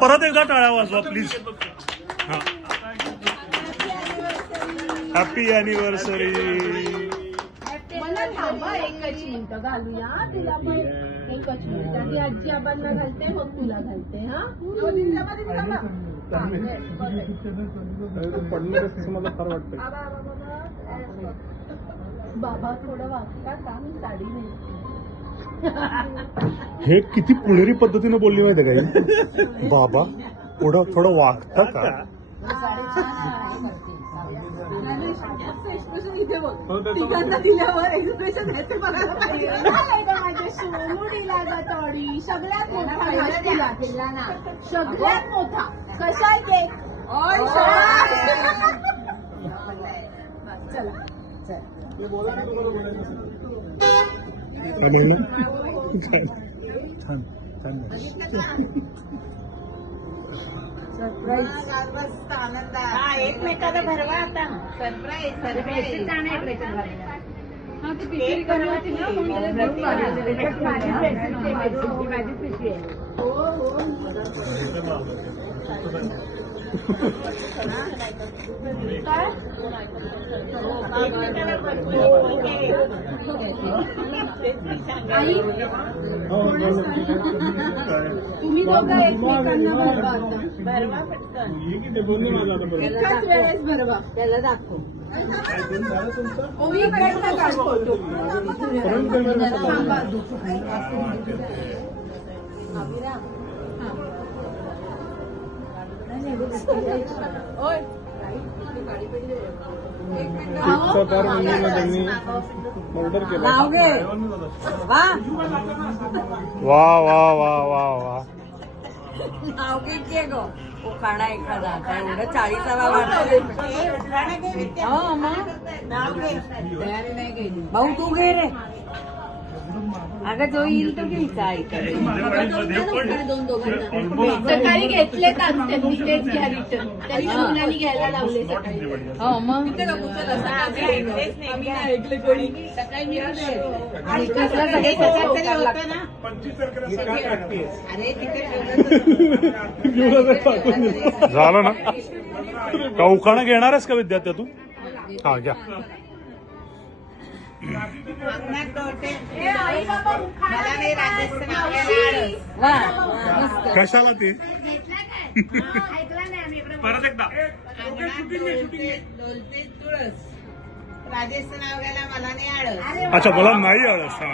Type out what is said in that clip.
परत एकदा टाळ्या वाजवा प्लीज. Happy anniversary. मला थांबा एकच मिनिट घालूया तिला पण एकच मिनिट. ती आजी आबांना घालते मग तुला घालते. हा मला फार वाटतं बाबा थोडं वागता का मी साडी नेसते. हे किती पुणेरी पद्धतीने बोलली माहिती का बाबा थोडं वागता का. तिघांना दिल्यावर एज्युकेशन ह्याचे बघायला पाहिजे. माझ्या मुलीला गतोडी सगळ्यात मोठा सगळ्यात मोठा कशात केक. चला छान छान. मस्त आनंद एकमेकाला भरवा आता. सरप्राईज आई तुम्ही दोघं एकमेकांना भरवा पटकन. एकाच वेळेस भरवा. त्याला दाखव. ऑर्डर केलं. वा वा वा वा वा. नाव घे गो उखाणा एखादा एवढं 40वा वाटतो. हो मग तयारी नाही केली. भाऊ तू घे रे. अगं जो येईल तो घ्यायचा. ऐकायला सकाळी घेतले त्यांनी तेच घ्या रिटर्न. त्यांनी मुलांनी घ्यायला लावले सकाळी. हो मग ऐकले कोणी सकाळी मी झालं ना का. उखाणं घेणारच का विद्यार्थी तू. हा घ्या. कशाला ते परत एकदा राजेश नाव घ्यायला मला नाही आळस. अच्छा मला नाही आळस. हा